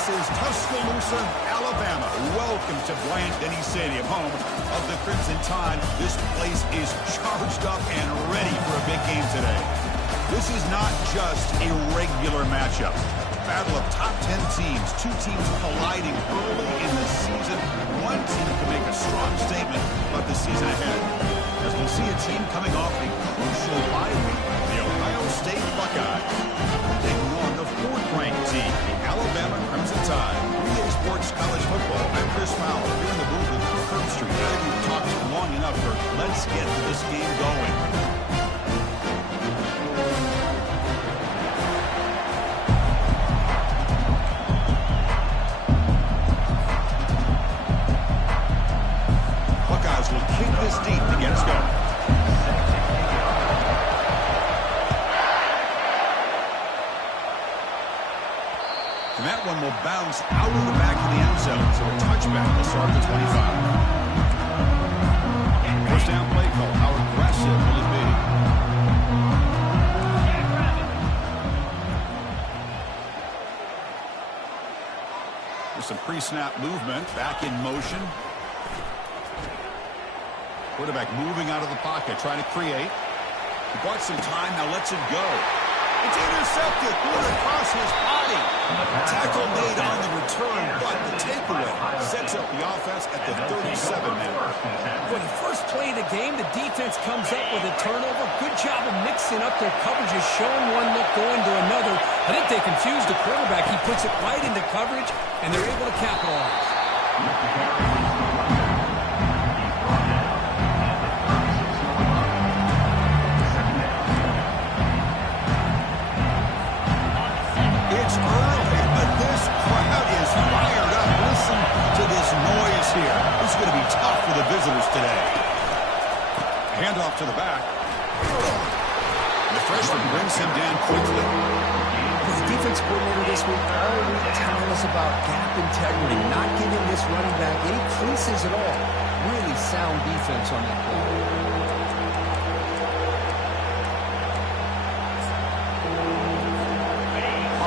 This is Tuscaloosa, Alabama. Welcome to Bryant-Denny Stadium, home of the Crimson Tide. This place is charged up and ready for a big game today. This is not just a regular matchup. Battle of top 10 teams, two teams colliding early in the season. One team can make a strong statement about the season ahead, as we'll see a team coming off a crucial bye week, the Ohio State Buckeyes, taking on the fourth-ranked team, the Alabama Crimson Tide. 3A Sports College Football. I'm Chris Fowler, here in the booth with Kirk Street. I think we've talked long enough, Kirk. Let's get this game going. Will kick this deep to get us going. And that one will bounce out of the back of the end zone. So a touchback will start at the 25. First down play call. How aggressive will it be? There's some pre-snap movement. Back in motion. Quarterback moving out of the pocket, trying to create. He bought some time, now lets it go. It's intercepted, threw it across his body. Tackle made on the return, but the takeaway sets up the offense at the 37 now. For the first play of the game, the defense comes up with a turnover. Good job of mixing up their coverages, showing one look, going to another. I think they confused the quarterback. He puts it right into coverage, and they're able to capitalize. Here. This is going to be tough for the visitors today. Handoff to the back. The freshman brings him down quickly. The defense coordinator this week all week telling us about gap integrity, not giving this running back any creases at all. Really sound defense on that play.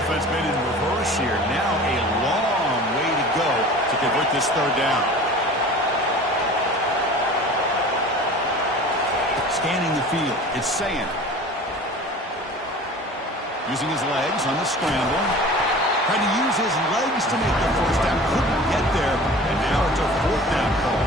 Offense been in reverse here. Now a long way to go to convert this third down. Scanning the field, it's Sayin. Using his legs on the scramble. Trying to use his legs to make the first down. Couldn't get there, and now it's a fourth down call.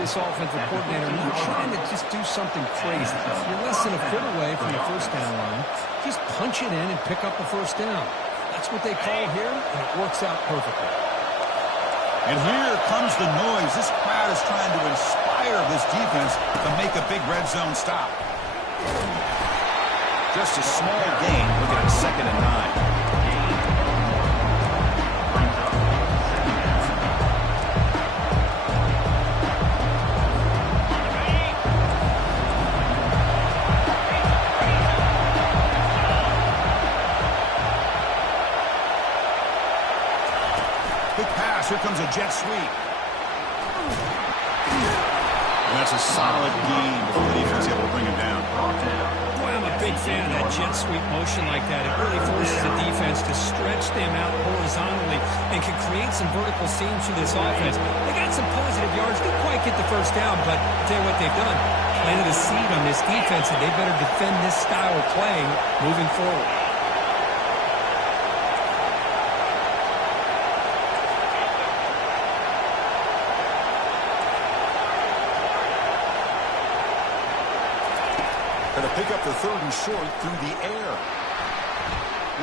This offensive coordinator not trying to just do something crazy. You're less than a foot away from the first down line. Just punch it in and pick up the first down. That's what they call here, and it works out perfectly. And here comes the noise. This crowd is trying to inspire this defense to make a big red zone stop. Just a small gain. Look at it, 2nd and 9. Here comes a jet sweep. And that's a solid gain before the defense able to bring him down. Boy, I'm a big fan of that jet sweep motion like that. It really forces the defense to stretch them out horizontally and can create some vertical seams for this offense. They got some positive yards. Didn't quite get the first down, but I'll tell you what they've done. Planted a seed on this defense, and they better defend this style of playing moving forward. Going to pick up the 3rd and short through the air.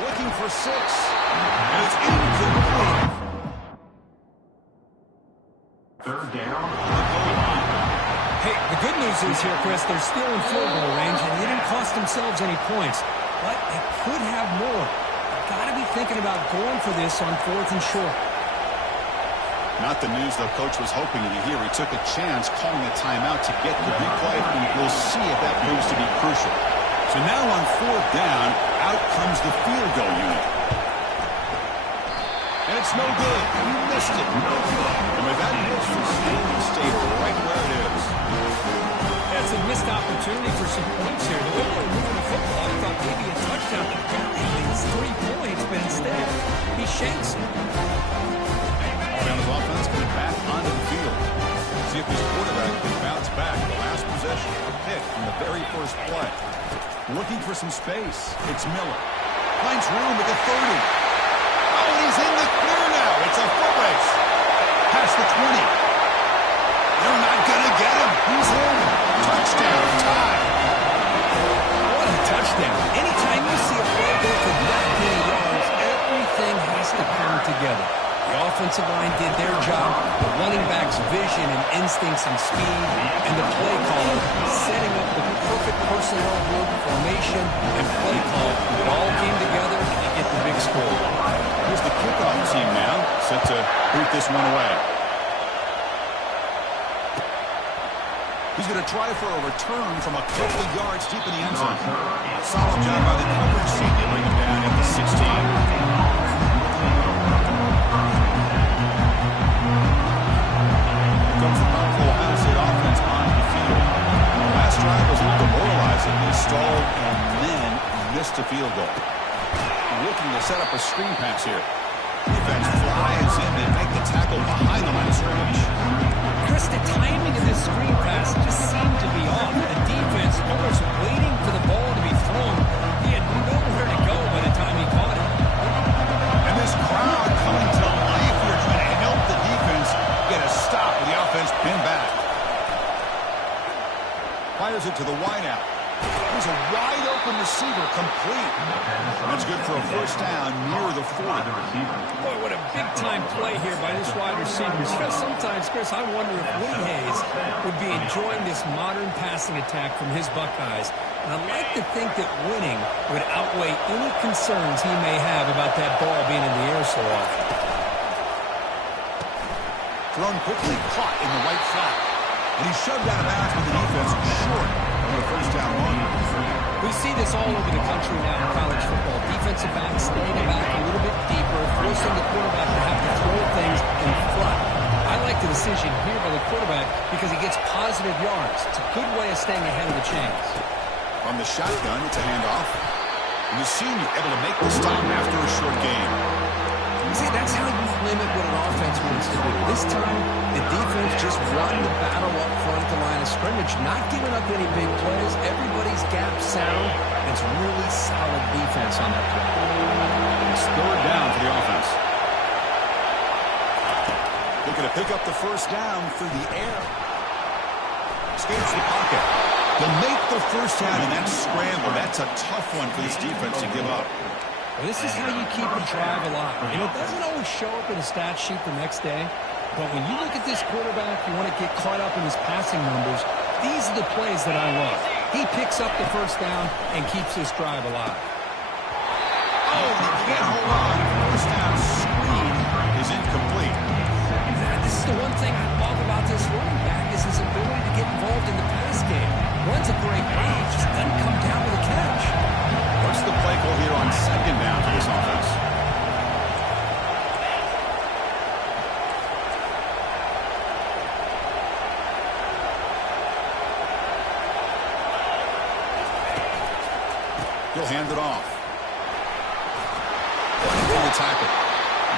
Looking for 6. And it's incomplete. Third down. Hey, the good news is here, Chris, they're still in field goal range, and they didn't cost themselves any points. But they could have more. They've got to be thinking about going for this on 4th and short. Not the news the coach was hoping to hear. He took a chance calling a timeout to get the replay, and we'll see if that proves to be crucial. So now on 4th down, out comes the field goal unit. And it's no good. He missed it. And with that miss, the Steelers stayed right where it is. That's a missed opportunity for some points here. The way they're moving the football, I thought maybe a touchdown could barely leads 3 points, but instead, he shanks it. Alabama's offense coming back onto the field. See if this quarterback can bounce back. The last possession, a pick from the very first play. Looking for some space. It's Miller. Finds room at the 30. Oh, and he's in the clear now. It's a foot race. Past the 20. They're not going to get him. He's in. Touchdown. Tie. What a touchdown. Anytime you see a play go for that many yards, everything has to come together. The offensive line did their job, the running back's vision and instincts and speed, and the play caller setting up the perfect personnel group, formation, and play call. It all came together to get the big score. Here's the kickoff team now, set to boot this one away. He's going to try for a return from a couple of yards deep in the end zone. Solid job by the coverage team to bring him down at the 16. Comes the powerful Ohio State offense on the field. Last drive was a little demoralizing. They stalled and then missed a field goal. Looking to set up a screen pass here. Defense flies in and make the tackle behind the line of scrimmage. Chris, the timing of this screen pass just seemed to be off. The defense almost waiting for the ball to be thrown. He had nowhere to go by the time he caught it. And this crowd coming to life here, trying to help the defense get a stop with the offense pinned back. Fires it to the wideout. There's a wide-open receiver, complete. That's good for a first down near the 40. Boy, what a big-time play here by this wide receiver. You know, sometimes, Chris, I wonder if Woody Hayes would be enjoying this modern passing attack from his Buckeyes. And I'd like to think that winning would outweigh any concerns he may have about that ball being in the air so often. Thrown quickly, caught in the right flat. And he's shoved out of bounds with the defense short of the first down run. We see this all over the country now in college football. Defensive backs staying back a little bit deeper, forcing the quarterback to have to throw things in front. I like the decision here by the quarterback because he gets positive yards. It's a good way of staying ahead of the chains. On the shotgun, it's a handoff. And the senior able to make the stop after a short game. See, that's how you limit what an offense wants to do. This time, the defense just won the battle up front at the line of scrimmage, not giving up any big plays. Everybody's gap sound. It's really solid defense on that play. It's third down for the offense. Looking to pick up the first down through the air. Escapes the pocket. They'll make the first down in that scramble. That's a tough one for this defense to give up. Well, this is how you keep a drive alive. And it doesn't always show up in a stat sheet the next day, but when you look at this quarterback, you want to get caught up in his passing numbers. These are the plays that I love. He picks up the first down and keeps this drive alive. Oh, he can't hold on. First down screen is incomplete. This is the one thing I love about this running back is his ability to get involved in the pass game. Runs a great route, just doesn't come down with a catch. What's the play call here on second down for this offense? He'll hand it off. Running the tackle.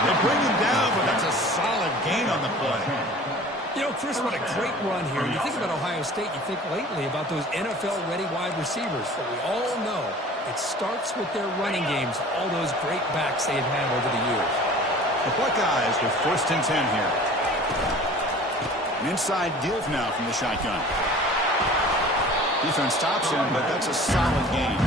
They bring him down, but that's a solid gain on the play. You know, Chris, what a great run here. You think about Ohio State, you think lately about those NFL-ready wide receivers. But we all know it starts with their running games, all those great backs they've had over the years. The Buckeyes with first and 10 here. An inside give now from the shotgun. Defense stops him, but that's a solid gain.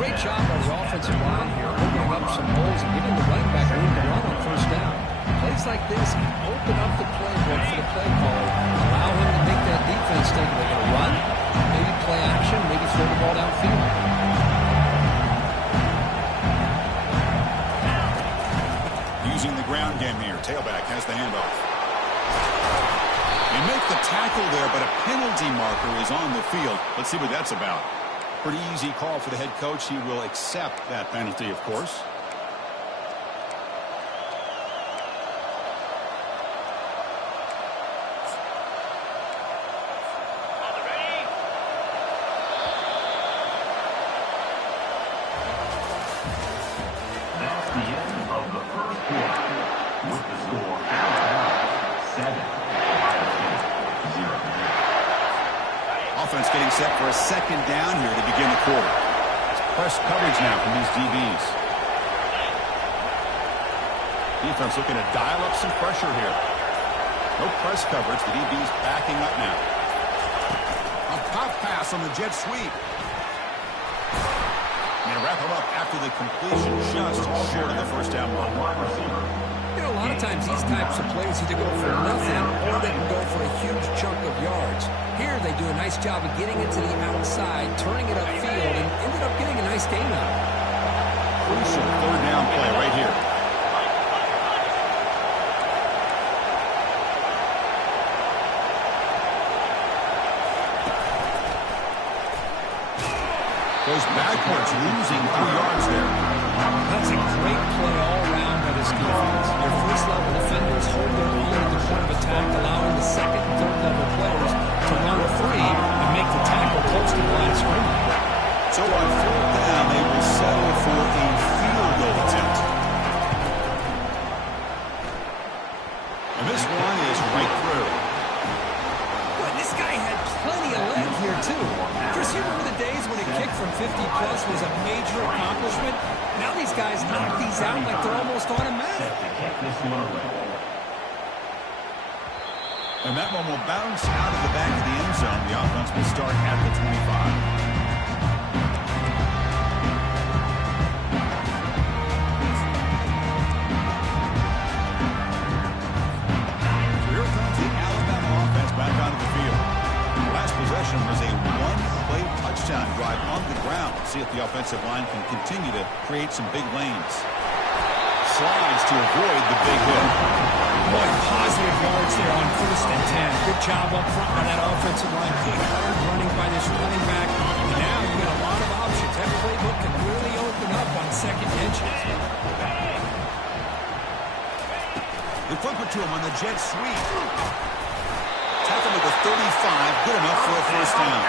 Great job by the offensive line here, opening up some holes and giving the running back room to run on first down. Plays like this can open up the playbook for the play caller, allow him to make that defense think they're going to run, maybe play action, maybe throw the ball downfield. Using the ground game here. Tailback has the handoff. They make the tackle there, but a penalty marker is on the field. Let's see what that's about. Pretty easy call for the head coach. He will accept that penalty, of course. Offense getting set for a second down here to begin the quarter. It's press coverage now from these DBs. Defense looking to dial up some pressure here. No press coverage. The DB's backing up now. A pop pass on the jet sweep. And they wrap him up after the completion, just short of the first down mark. You know, a lot of times these types of plays either go for nothing or they can go for a huge chunk of yards. Here they do a nice job of getting it to the outside, turning it upfield, and ended up getting a nice gain out of it. Crucial third down play right here. Goes backwards, losing 3 yards there. That's a great play all around by this defense. Their first-level defenders hold their own at the point of attack, allowing the second and third-level players to run free and make the tackle close to the line of scrimmage. So on fourth down, they will settle for a field goal attempt. And this one is right through. Boy, this guy had plenty of leg here, too. Chris, you remember the days when a kick from 50-plus was a major accomplishment? Now these guys knock these out like they're almost automatic. And that one will bounce out of the back of the end zone. The offense will start at the 25. Back onto the field. Last possession was a one-play touchdown drive on the ground. See if the offensive line can continue to create some big lanes. Slides to avoid the big hit. Boy, positive yards there on first and 10. Good job up front by that offensive line. Good hard running by this running back. And now you got a lot of options. That playbook can really open up on second inches. They flip it to him on the jet sweep. Tackle at the 35, good enough for a first down.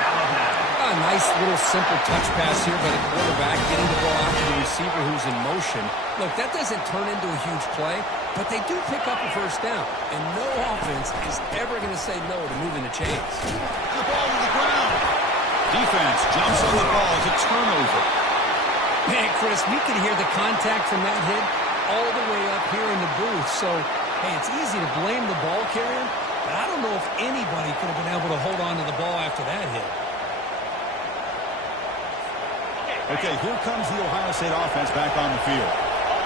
A nice little simple touch pass here by the quarterback, getting the ball out to the receiver who's in motion. Look, that doesn't turn into a huge play, but they do pick up a first down. And no offense is ever going to say no to moving the chains. The ball to the ground. Defense jumps on the ball. It's a turnover. Man, Chris, we can hear the contact from that hit all the way up here in the booth. So, hey, it's easy to blame the ball carrier. But I don't know if anybody could have been able to hold on to the ball after that hit. Okay, here comes the Ohio State offense back on the field.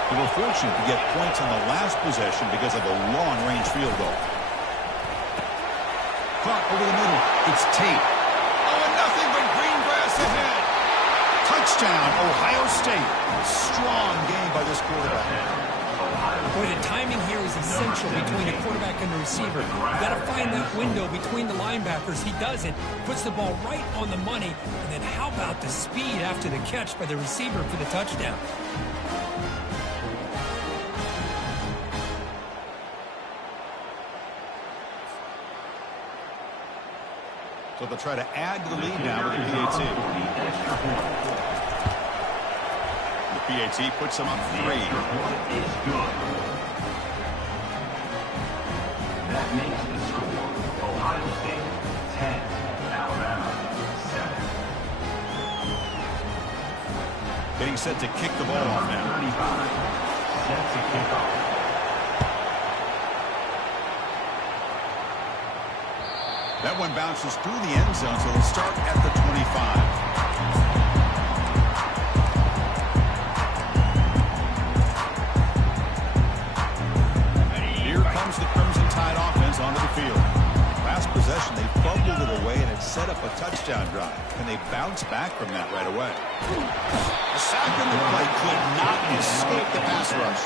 They were fortunate to get points on the last possession because of a long-range field goal. Caught over the middle. It's Tate. Oh, and nothing but green grass ahead. Touchdown, Ohio State. Strong game by this quarterback. Boy, the timing here is essential between the quarterback and the receiver. You got to find that window between the linebackers. He does it, puts the ball right on the money, and then how about the speed after the catch by the receiver for the touchdown? So they'll try to add to the lead now with the PAT. PAT puts them up 3. That makes the score Ohio State 10, Alabama 7. Getting set to kick the ball off now. 35, set to kick off. That one bounces through the end zone, so they'll start at the 25. comes the Crimson Tide offense onto the field. Last possession, they fumbled it away, and it set up a touchdown drive. And they bounce back from that right away. The sack in the play could not escape the pass rush.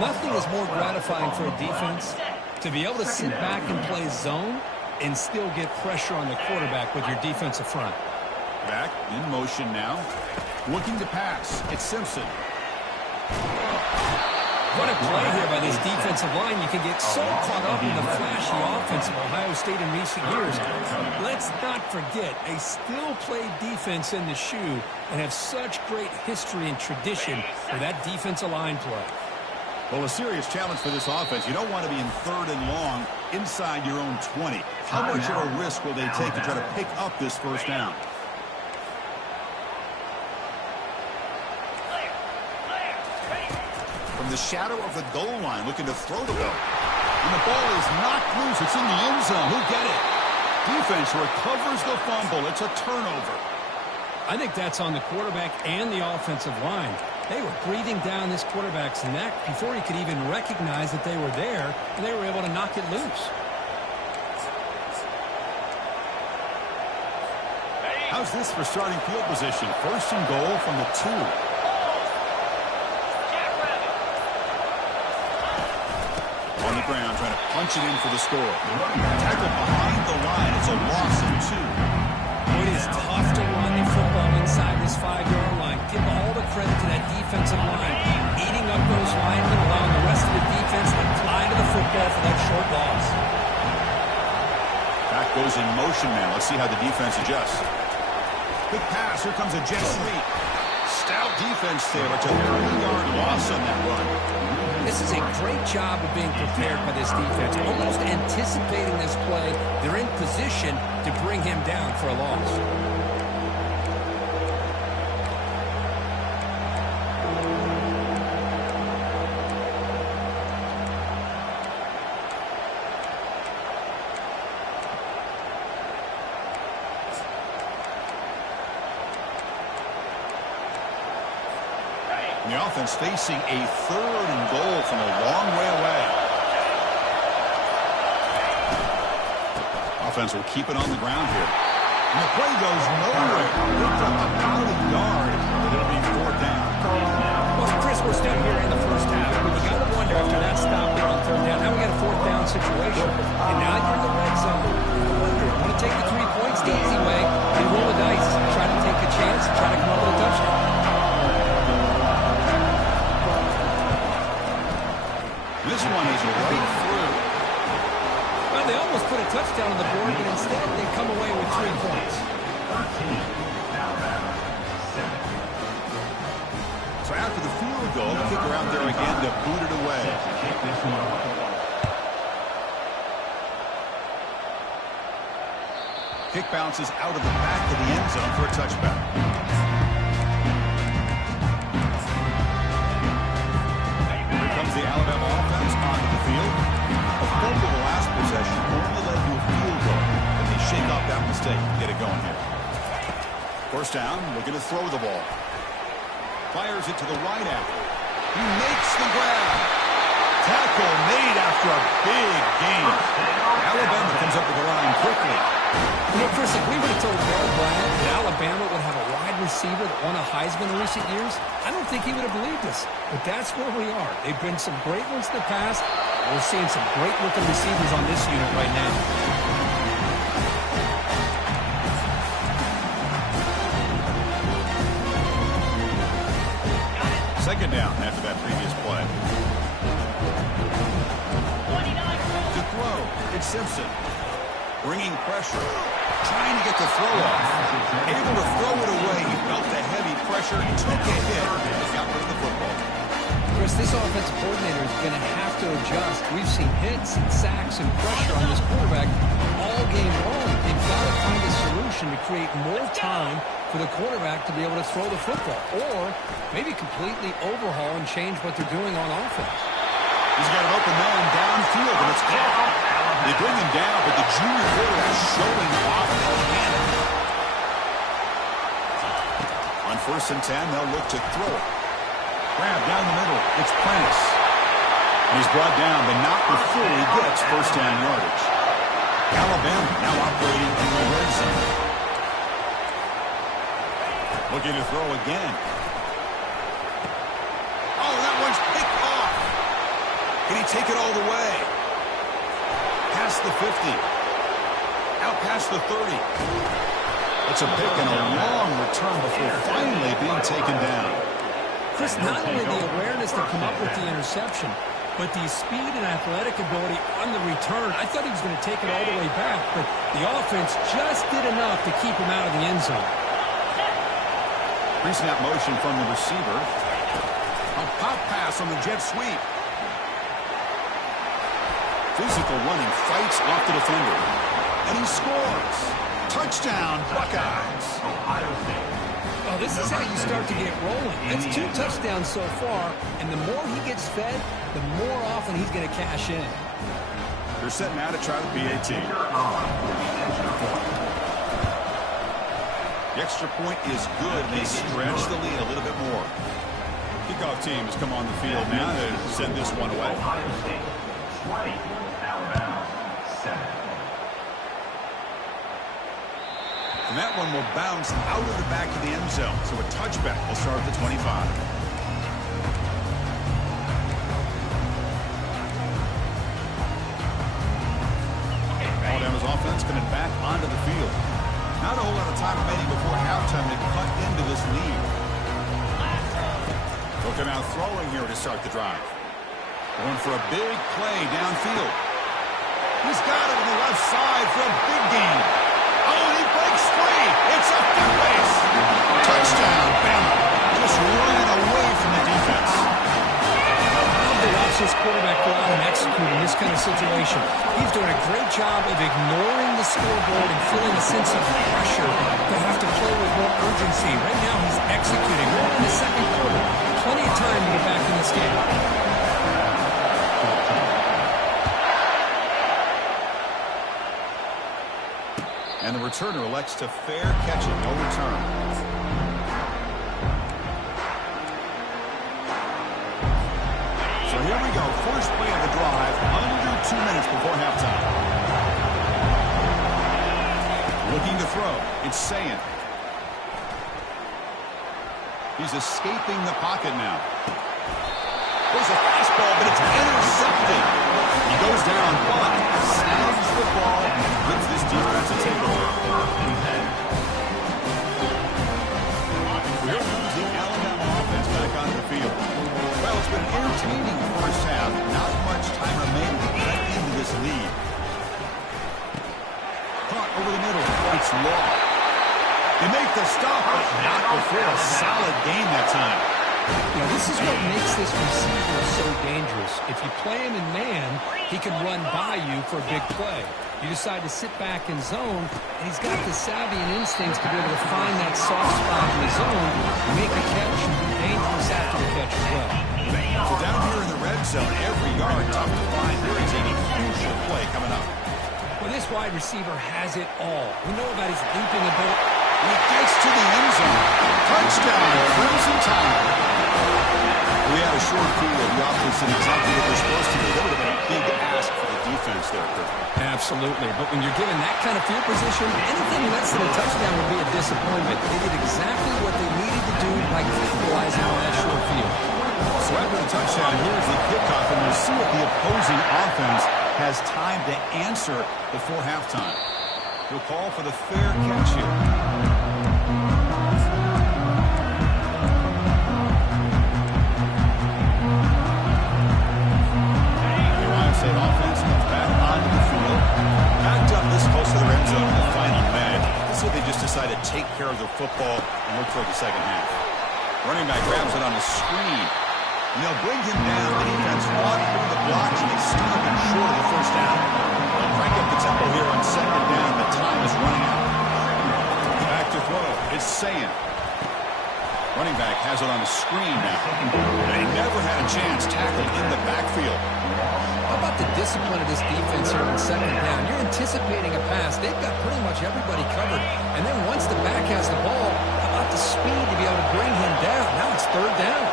Nothing is more gratifying for a defense to be able to sit back and play zone and still get pressure on the quarterback with your defensive front. Back in motion now. Looking to pass. It's Simpson. What a play here by this defensive line. You can get so caught up in the flashy offense of Ohio State in recent years. Let's not forget, they still play defense in the shoe and have such great history and tradition for that defensive line play. Well, a serious challenge for this offense. You don't want to be in 3rd and long inside your own 20. How much of a risk will they take to try to pick up this first down? From the shadow of the goal line, looking to throw the ball. And the ball is knocked loose. It's in the end zone. Who'll get it? Defense recovers the fumble. It's a turnover. I think that's on the quarterback and the offensive line. They were breathing down this quarterback's neck before he could even recognize that they were there, and they were able to knock it loose. How's this for starting field position? 1st and goal from the 2. On the ground, trying to punch it in for the score. Tackle behind the line. It's a loss of 2. It is tough to run the football inside this 5-yard line. Give all the credit to that defensive line, eating up those linemen, allowing the rest of the defense to fly to the football for that short loss. Back goes in motion now. Let's see how the defense adjusts. Quick pass. Here comes a jet sweep. Stout defense there. It's a 30-yard loss on that run. This is a great job of being prepared by this defense, almost anticipating this play. They're in position to bring him down for a loss. The offense facing a 3rd and goal from a long way away. Offense will keep it on the ground here. And the play goes nowhere. Picked up about a yard, but it'll be 4th down. Well, Chris, we're still here in the first half, but you got to wonder after that stop there on 3rd down. Now we got a 4th down situation, and now you're in the red zone. I wonder, want to take the 3 points the easy way? They roll the dice, try to take a chance, try to come up with a touchdown. This one is right through. Well, they almost put a touchdown on the board, but instead they come away with 3 points. So after the field goal, the kicker out there again to boot it away. Kick bounces out of the back of the end zone for a touchback. The Alabama offense onto the field. A fumble the last possession only led to a field goal. And they shake off that mistake and get it going here. 1st down, looking to throw the ball. Fires it to the right after. He makes the grab. Tackle made after a big gain. Alabama comes up with the line quickly. You know, Chris, if we would have told Bill Bryant that Alabama would have a wide receiver that won a Heisman in recent years, I don't think he would have believed us. But that's where we are. They've been some great ones in the past. We're seeing some great-looking receivers on this unit right now. Second down after that previous play. To throw, it's Simpson. Bringing pressure, trying to get the throw off. Able to throw it away. He felt the heavy pressure, took a hit, and got rid of the football. Chris, this offensive coordinator is going to have to adjust. We've seen hits and sacks and pressure on this quarterback all game long. They've got to find a solution to create more time for the quarterback to be able to throw the football, or maybe completely overhaul and change what they're doing on offense. He's got an open man downfield, and it's caught. They bring him down, but the junior quarterback showing off the cannon. On 1st and 10, they'll look to throw it. Grab down the middle. It's Prentice. And he's brought down, but not before nearly gets first down yardage. Alabama now operating in the red zone. Looking to throw again. Oh, that one's picked off. Can he take it all the way? Past the 50. Out past the 30. It's a pick and a long return before finally being taken down. Chris, not only the awareness to come up with the interception, but the speed and athletic ability on the return. I thought he was going to take it all the way back, but the offense just did enough to keep him out of the end zone. Pre-snap motion from the receiver. A pop pass on the jet sweep. Physical running, fights off the defender. And he scores. Touchdown, Buckeyes. Ohio State. Oh, this is how you start to get rolling. That's 2 touchdowns so far, and the more he gets fed, the more often he's going to cash in. They're set now to try the PAT. The extra point is good. They stretch the lead a little bit more. Kickoff team has come on the field now to send this one away. Ohio State 20, Alabama 7. And that one will bounce out of the back of the end zone. So a touchback will start at the 25. Alabama's offense coming back onto the field. Not a whole lot of time remaining before halftime to cut into this lead. Looking out throwing here to start the drive. Going for a big play downfield. He's got it on the left side for a big gain. Oh, and he breaks free. It's up the base. Touchdown, Bama. Just running away from the defense. I love to watch this quarterback go out and execute in this kind of situation. He's doing a great job of ignoring the scoreboard and feeling a sense of pressure to have to play with more urgency. Right now he's executing. We're in the second quarter. Plenty of time to get back in this game. And the returner elects to fair catch it, no return. So here we go, first play of the drive, under 2 minutes before halftime. Looking to throw, it's Sayin. He's escaping the pocket now. There's a fastball, but it's intercepted. He goes down, but snags the ball and gives this defense a takeover. Here comes the Alabama offense back onto the field. Well, it's been an entertaining first half. Not much time remaining to get into this lead. Caught over the middle. It's Law. They make the stop, but not before a solid game that time. You know, this is what makes this receiver so dangerous. If you play him in man, he can run by you for a big play. You decide to sit back in zone, and he's got the savvy and instincts to be able to find that soft spot in the zone, make a catch, and be dangerous after the catch as well. So down here in the red zone, every yard tough to find. There is a crucial play coming up. Well, this wide receiver has it all. We know about his leaping ability. He gets to the end zone. Touchdown, Crimson Tide. We had a short field. The offense did exactly what they're supposed to do. That would have been a big ask for the defense there, Kirk. Absolutely. But when you're given that kind of field position, anything less than a touchdown would be a disappointment. They did exactly what they needed to do by capitalizing on that short field. So after the touchdown, here's the kickoff, and we'll see if the opposing offense has time to answer before halftime. He'll call for the fair catch here. State offense comes back onto the field. Backed up this close to the red zone in the final minute. This is what they just decided to take care of their football and look toward the second half. Running back grabs it on the screen. And they'll bring him down. The defense fought through the blocks, and they stop him short of the first down. They'll crank up the tempo here on second down. The time is running out. Back to throw. It's Sayin. Running back has it on the screen now. They never had a chance tackled in the backfield. How about the discipline of this defense here on second down? You're anticipating a pass. They've got pretty much everybody covered. And then once the back has the ball, how about the speed to be able to bring him down? Now it's third down.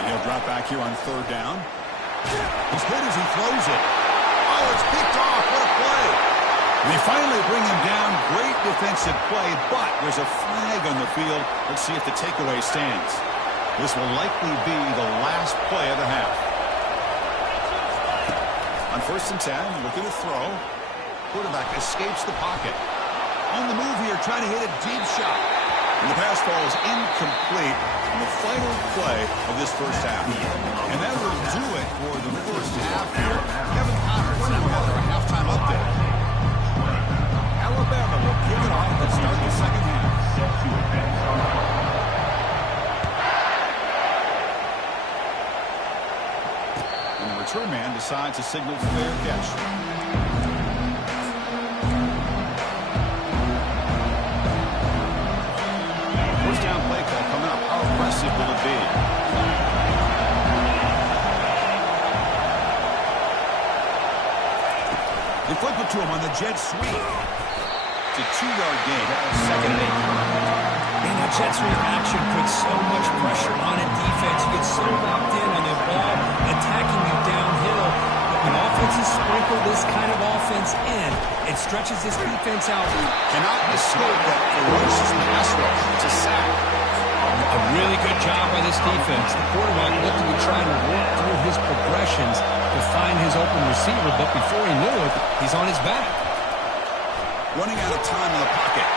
And he'll drop back here on third down. He's hit as he throws it. Oh, it's picked off. What a play. They finally bring him down. Great defensive play, but there's a flag on the field. Let's see if the takeaway stands. This will likely be the last play of the half. On 1st and 10, looking to throw. Quarterback escapes the pocket. On the move here, trying to hit a deep shot. And the pass falls incomplete in the final play of this first half. And that will do it for the first half here. Kevin Connors now has our halftime update. Alabama will kick it off and start the second half. And the return man decides to signal fair catch. First down play call coming up. How aggressive will it be? They flip it to him on the jet sweep. It's a 2-yard gain. Second and 8. And that jet sweep action puts so much pressure on a defense. You get so locked in on the ball, attacking you downhill. But when offenses sprinkle this kind of offense in, it stretches this defense out. Cannot escape that ferocious pass rush. It's a sack. A really good job by this defense. The quarterback looked to be trying to work through his progressions to find his open receiver, but before he knew it, he's on his back. Running out of time in the pocket.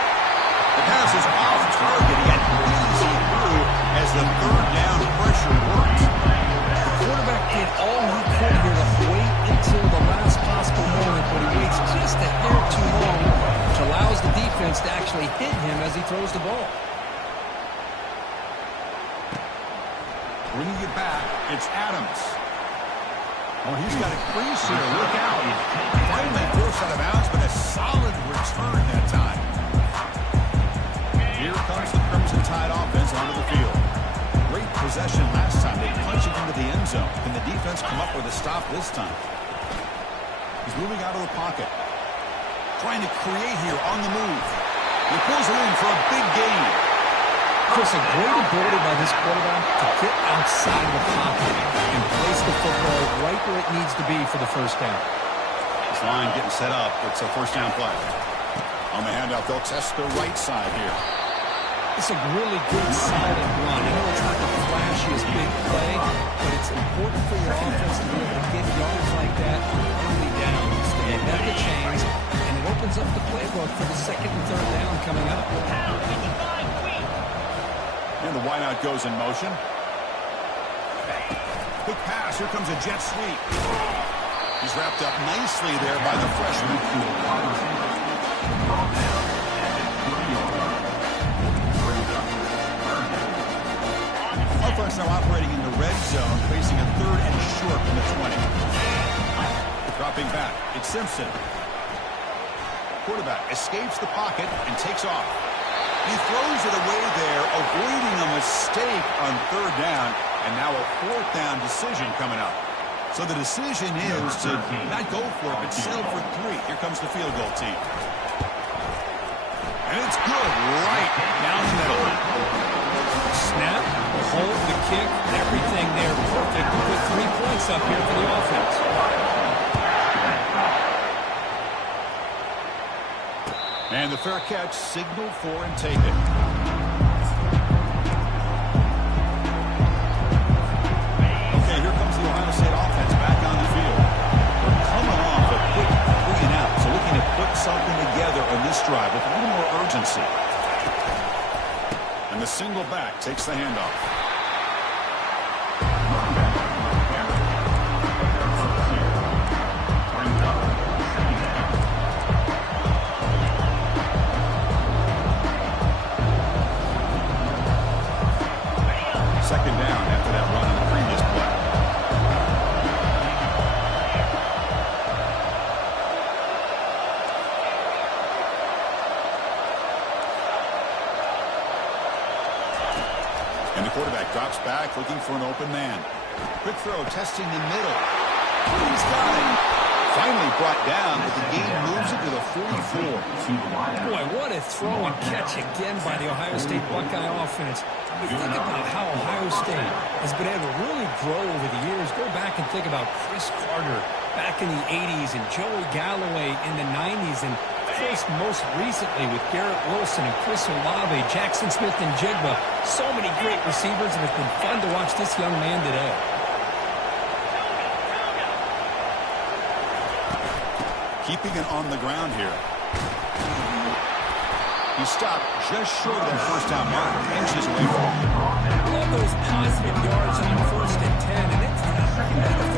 The pass is off target. He had easy through as the third down pressure worked. The quarterback did all he could here to wait until the last possible moment, but he waits just a hair too long, which allows the defense to actually hit him as he throws the ball. Bringing it back, it's Adams. Oh, he's got a crease here. Look out. Finally forced out of bounds, but a solid return that time. Here comes the Crimson Tide offense onto the field. Great possession last time. They punch it into the end zone. Can the defense come up with a stop this time? He's moving out of the pocket. Trying to create here on the move. He pulls it in for a big gain. Chris, a great ability by this quarterback to get outside the pocket and place the football right where it needs to be for the first down. This line getting set up. It's a first down play. On the handoff, they'll test the right side here. It's a really good, solid run. I know it's not the flashiest big play, but it's important for your offense to be able to get yards like that early down. Stay ahead of the chains, and it opens up the playbook for the second and third down coming up. And the wideout goes in motion. Quick pass. Here comes a jet sweep. He's wrapped up nicely there by the freshman. Offense now operating in the red zone, facing a 3rd and short from the 20. Dropping back. It's Simpson. Quarterback escapes the pocket and takes off. He throws it away there, avoiding a mistake on 3rd down, and now a 4th down decision coming up. So the decision is to not go for it, but settle for 3. Here comes the field goal team. And it's good right down the middle. Snap, hold, the kick, everything there perfect to put 3 points up here for the offense. And the fair catch signaled for and taken. Okay, here comes the Ohio State offense back on the field. They're coming off a quick 3 and out, so looking to put something together on this drive with a little more urgency. And the single back takes the handoff. Second down after that run on the previous play. And the quarterback drops back, looking for an open man. Quick throw, testing the middle. He's got it. Finally brought down, but the game moves it to the 44. Boy, what a throw and catch again by the Ohio State Buckeye offense. You think about how Ohio State has been able to really grow over the years. Go back and think about Chris Carter back in the 80s and Joey Galloway in the 90s. And, of course, most recently with Garrett Wilson and Chris Olave, Jackson Smith and Jigba. So many great receivers, and it's been fun to watch this young man today. Keeping it on the ground here. He stopped just short of that first down mark, inches away from him. Love those positive yards on 1st and 10, and it's the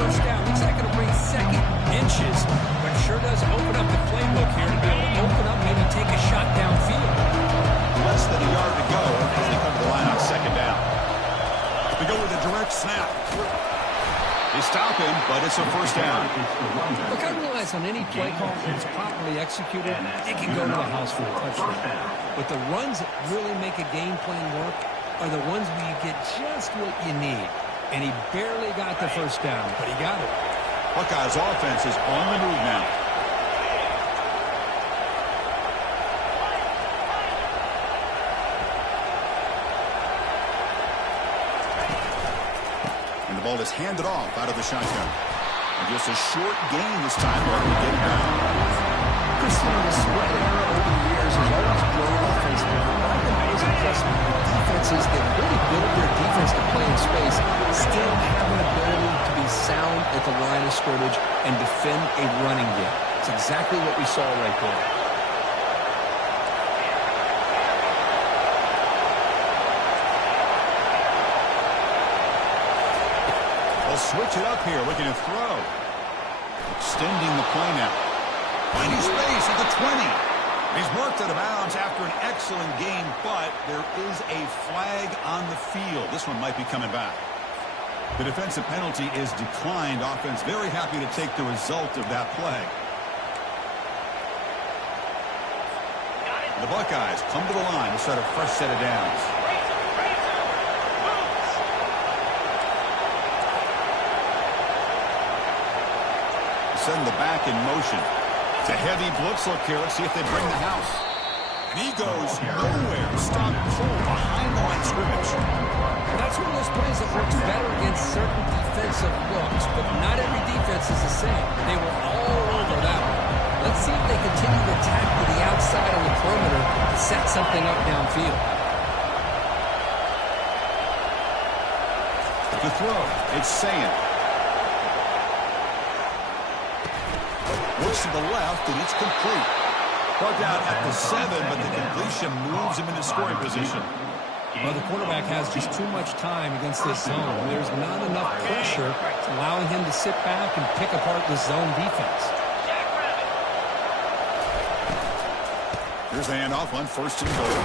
first down. Looks like it'll bring second inches, but it sure does open up the playbook here to be able to open up, maybe take a shot downfield. Less than a yard to go as they come to the line on 2nd down. We go with a direct snap. They stop him, but it's a first down. Look, I realize on any play call, if it's properly executed, it can go to the house for a touchdown. But the runs that really make a game plan work are the ones where you get just what you need. And he barely got the first down, but he got it. Buckeyes offense is on the move now. And the ball is handed off out of the shotgun. And just a short gain this time, but we get it down. Christian, the spread era over the years has always grown offensively. I've been always impressed with the defenses that really build their defense to play in space, still have an ability to be sound at the line of scrimmage and defend a running game. It's exactly what we saw right there. They'll switch it up here, looking to throw. Extending the play now. Finding space at the 20. He's marked out of bounds after an excellent game, but there is a flag on the field. This one might be coming back. The defensive penalty is declined. Offense very happy to take the result of that play. The Buckeyes come to the line to start a fresh set of downs. Send the back in motion. It's a heavy blitz look here. Let's see if they bring the house. And he goes nowhere. Stop cold behind the line scrimmage. Well, that's one of those plays that works better against certain defensive looks, but not every defense is the same. They were all over that one. Let's see if they continue to attack to the outside on the perimeter to set something up downfield. The throw. It's Sayin. Looks to the left, and it's complete. Brought down at the 7, but the completion moves him into scoring position. Well, the quarterback has just too much time against this zone. There's not enough pressure allowing him to sit back and pick apart the zone defense. Here's the handoff on 1st and goal.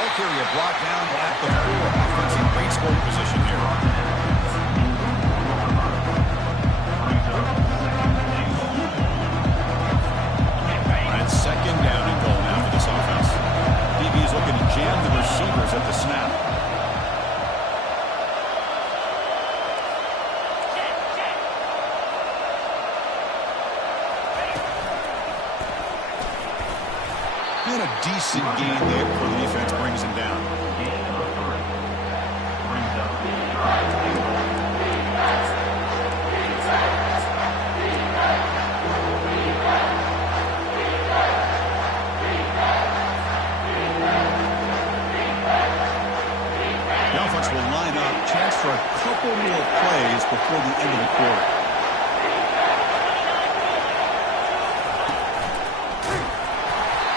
Ball carrier brought down at the 4. Offense in great scoring position here. And 2nd down and goal now for this offense. DB is looking to jam the receivers at the snap. And a decent gain there before the defense brings him down. The offense will line up, chance for a couple more plays before the end of the quarter.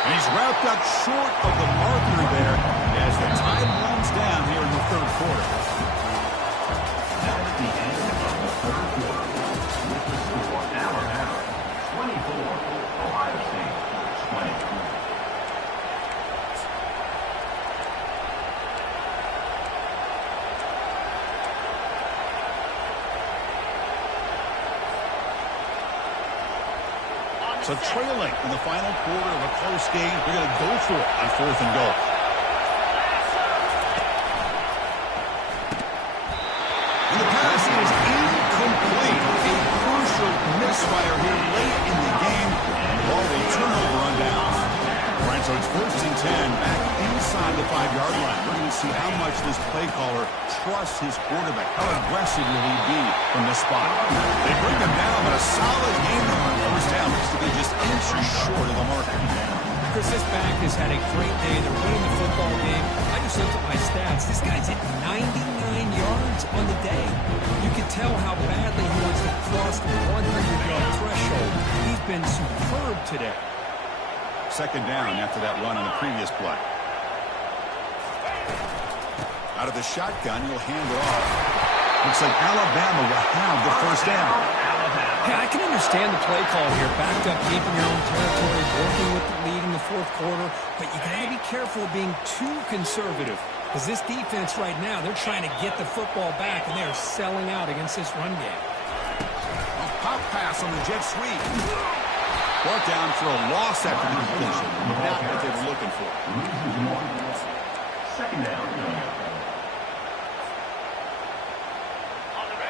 And he's wrapped up short of the marker there as the tide runs down here in the 3rd quarter. That's the end of the 3rd quarter. With the score, Alabama 24, Ohio State 20. So trailing in the final quarter of a close game, we're going to go for it on 4th and goal. And the pass is incomplete. A crucial misfire here late in the game. And ball will turn over on downs. All right, so it's 1st and 10 back inside the 5-yard line. We're going to see how much this play caller trusts his quarterback. How aggressive will he be from this spot? They bring him down, but a solid game there on first down. Looks to be just inches short of the marker. Chris, this back has had a great day. They're winning the football game. I just looked at my stats. This guy's hit 99 yards on the day. You can tell how badly he wants to cross the 100-yard threshold. He's been superb today. Second down after that run on the previous play. Out of the shotgun, he'll hand it off. Looks like Alabama will have the first down. Hey, I can understand the play call here. Backed up deep in your own territory, working with the lead in the fourth quarter. But you got to be careful of being too conservative. Because this defense right now, they're trying to get the football back, and they're selling out against this run game. A pop pass on the jet sweep. Brought down for a loss after the completion. Not what they were looking for. Second down.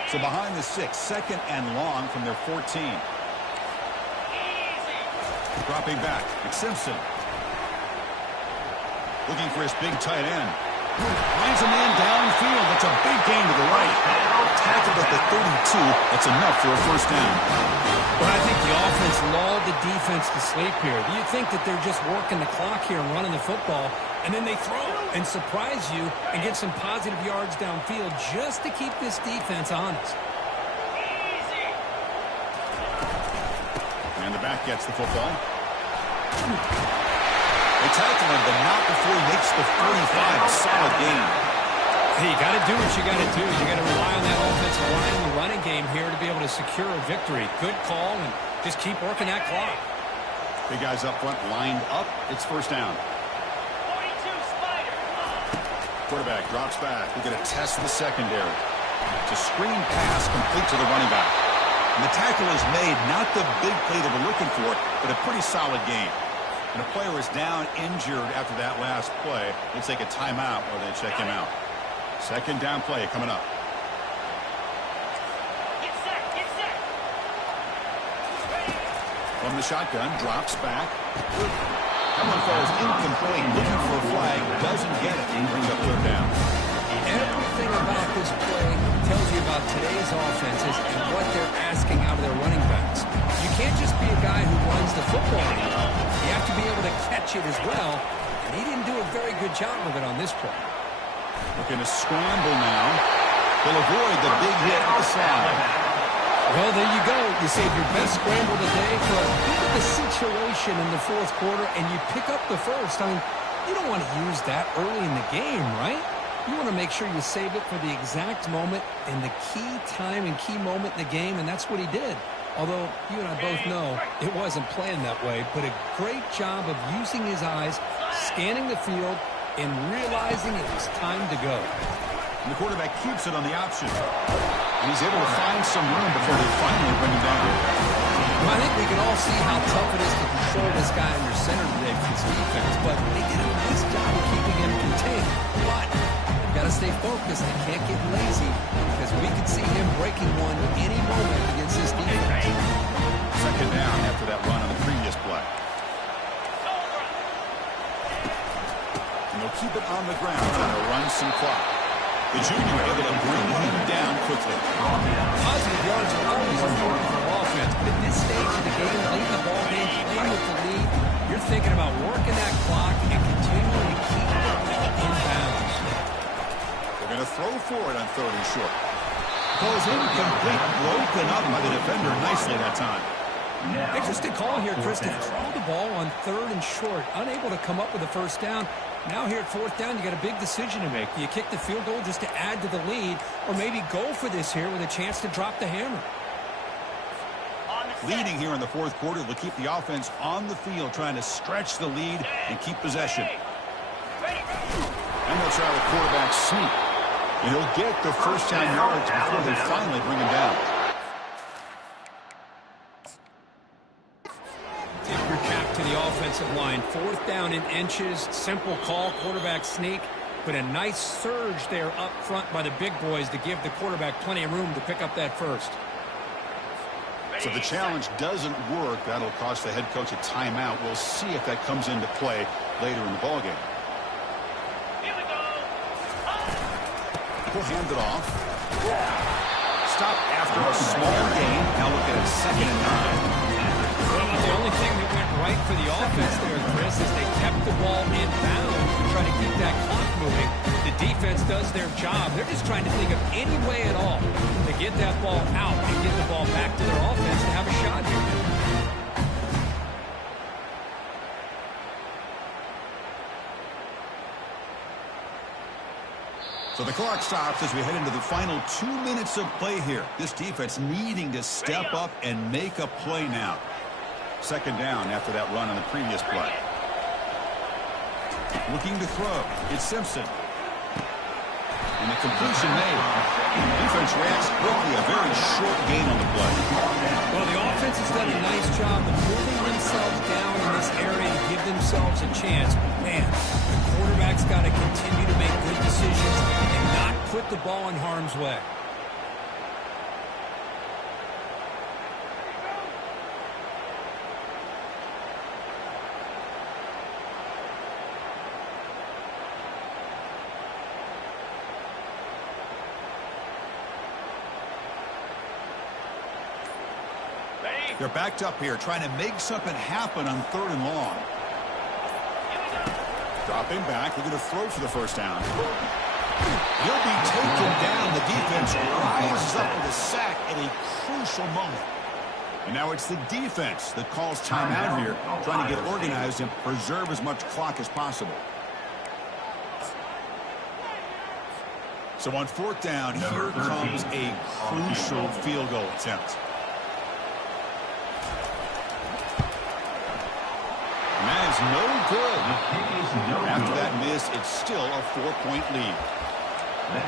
So behind the 6, second and long from their 14. Dropping back, McSimpson. Looking for his big tight end. Finds a man downfield. That's a big gain to the right. Tackled at the 32. That's enough for a first down. But I think the offense lulled the defense to sleep here. Do you think that they're just working the clock here and running the football, and then they throw and surprise you and get some positive yards downfield just to keep this defense honest? And the back gets the football. They tackle him, but not before he makes the 45. A solid gain. Hey, you got to do what you got to do. You got to rely on that offensive line in the running game here to be able to secure a victory. Good call, and just keep working that clock. Big guys up front lined up. It's first down. 42 Spider. Quarterback drops back. We're going to test the secondary. It's a screen pass complete to the running back. And the tackle is made. Not the big play that we're looking for, but a pretty solid game. And a player is down injured after that last play. They take a timeout or they check him out. Second down play coming up. Get set. Get set. From the shotgun, drops back. That one falls incomplete. Looking for a flag. Doesn't get it. Brings up third down. Everything about this play tells you about today's offenses and what they're asking out of their running backs. You can't just be a guy who runs the football anymore. You have to be able to catch it as well, and he didn't do a very good job of it on this play. Looking to scramble now. They'll avoid the big hit at the side. Well, there you go. You save your best scramble today for a bit of a situation in the fourth quarter, and you pick up the first. I mean, you don't want to use that early in the game, right? You want to make sure you save it for the exact moment and the key time and key moment in the game, and that's what he did. Although you and I both know it wasn't planned that way, but a great job of using his eyes, scanning the field, and realizing it was time to go. And the quarterback keeps it on the option. And he's able to find some room before they finally bring him down. Well, I think we can all see how tough it is to control this guy under center today for this defense, but they did a nice job of keeping him contained. But they've got to stay focused. They can't get lazy because we could see him breaking one any moment against this defense. Second down after that run on the previous play. And they'll keep it on the ground trying to run some clock. The junior able to bring him down quickly. Positive yards are always important for offense, but at this stage of the game, late in the ball game, playing with the lead, you're thinking about working that clock and continuing to keep the ball in bounds. They're going to throw for it on third and short. Goes incomplete, broken up by the defender nicely that time. Interesting call here, Chris, to throw the ball on third and short, unable to come up with a first down. Now here at fourth down, you got a big decision to make. Do you kick the field goal just to add to the lead, or maybe go for this here with a chance to drop the hammer? Leading here in the fourth quarter, they'll keep the offense on the field, trying to stretch the lead and keep possession. And they'll try the quarterback sneak. And he'll get the first down yards before they finally bring him down. Tip your cap to the offensive line. Fourth down in inches. Simple call, quarterback sneak. But a nice surge there up front by the big boys to give the quarterback plenty of room to pick up that first. So if the challenge doesn't work, that'll cost the head coach a timeout. We'll see if that comes into play later in the ballgame. He'll hand it off. Stop after a small gain. Now look at it, 2nd and 9. Well, the only thing that went right for the offense there, Chris, is they kept the ball in bounds to try to keep that clock moving. The defense does their job. They're just trying to think of any way at all to get that ball out and get the ball back to their offense to have a shot here. So the clock stops as we head into the final 2 minutes of play here. This defense needing to step up and make a play now. 2nd down after that run on the previous play. Looking to throw. It's Simpson. And the completion made. Defense reacts quickly. A very short gain on the play. Well, the offense has done a nice job of moving themselves down in this area to give themselves a chance. But, man, the quarterback's got to continue to make good decisions and not put the ball in harm's way. They're backed up here, trying to make something happen on 3rd and long. Dropping back, they're going to throw for the 1st down. He'll be taken down. The defense rises up with a sack at a crucial moment. And now it's the defense that calls timeout here, trying to get organized and preserve as much clock as possible. So on 4th down, here comes a crucial field goal attempt. And that is no good. After that miss, it's still a 4-point lead.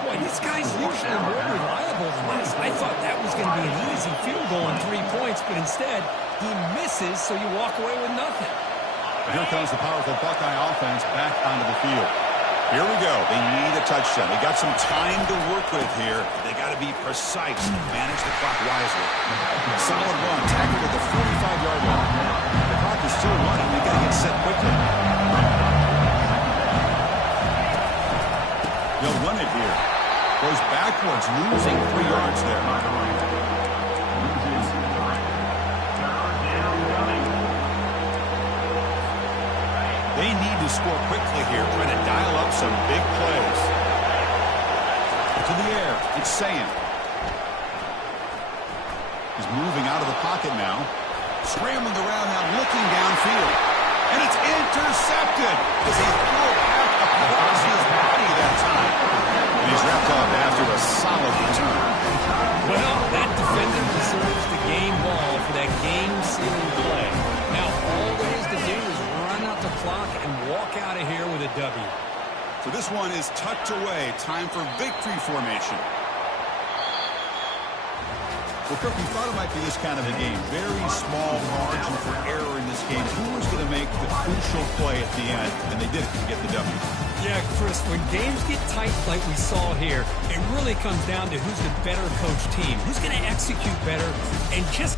Boy, this guy's usually more reliable than this. I thought that was going to be an easy field goal and 3 points, but instead, he misses, so you walk away with nothing. Here comes the powerful Buckeye offense back onto the field. Here we go. They need a touchdown. They got some time to work with here. They got to be precise and manage the clock wisely. Solid run, tackled at the 45-yard line. The clock is still running. They got to get set quickly. They'll run it here. Goes backwards, losing 3 yards there. They need to score quickly here, trying to dial up some big plays. To the air, it's Sam. He's moving out of the pocket now. Scrambling around now, looking downfield. And it's intercepted as he threw it back across his body that time. And he's wrapped up after a solid return. Well, that defender deserves the game ball for that game-sealing play. Now, all there is to do is run out the clock and walk out of here with a W. So this one is tucked away. Time for victory formation. Well, Kirk, we thought it might be this kind of a game. Very small margin for error in this game. Who was going to make the crucial play at the end? And they did it to get the W. Yeah, Chris, when games get tight like we saw here, it really comes down to who's the better coached team, who's going to execute better, and just